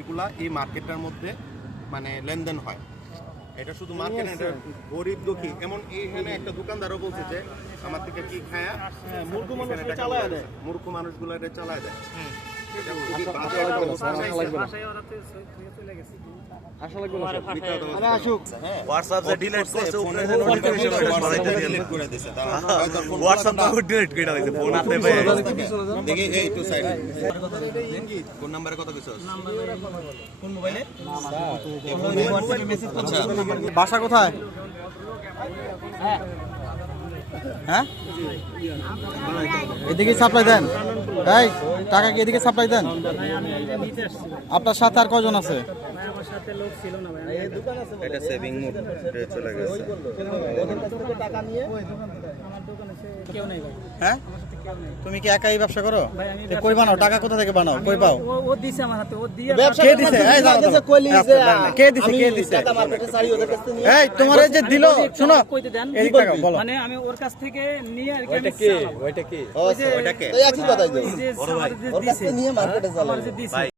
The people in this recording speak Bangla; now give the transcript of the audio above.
এগুলা এই মার্কেটটার মধ্যে মানে লেনদেন হয়। এটা শুধু মার্কেট, এটা গরিব দুঃখী, এমন এখানে একটা দোকানদারও বলছে যে আমার থেকে কি খায়া মূর্খ মানুষগুলো এটা চালায় দেয়। কোন নাম্বারে কত কিছু কোন মোবাইলে বাসা কোথায়? হ্যাঁ, এদিকে সাপ্লাই দেন। এই টাকা কি এদিকে সাপ্লাই দেন? আপনার সাথে আর কজন আছে? এটা সেভিং মোড চলে গেছে। হ্যাঁ, তুমি কি একাই ব্যবসা করো? কই বানাও? টাকা কোথা থেকে বানাও? কই পাও? ও দিছে আমার হাতে, ও দিয়ে কে দিছে? এই দাঁড়াও, কে দিছে? কে দিছে? এই তোমার এই যে দিলো, শোনো কইতে দেন, এই টাকা বলো। মানে আমি ওর কাছ থেকে নিয়ে আর কি ওইটা কে? ওই যে ওইটা কে? এই যে বড় ভাই ওর কাছ থেকে নিয়ে মার্কেটে চালাই।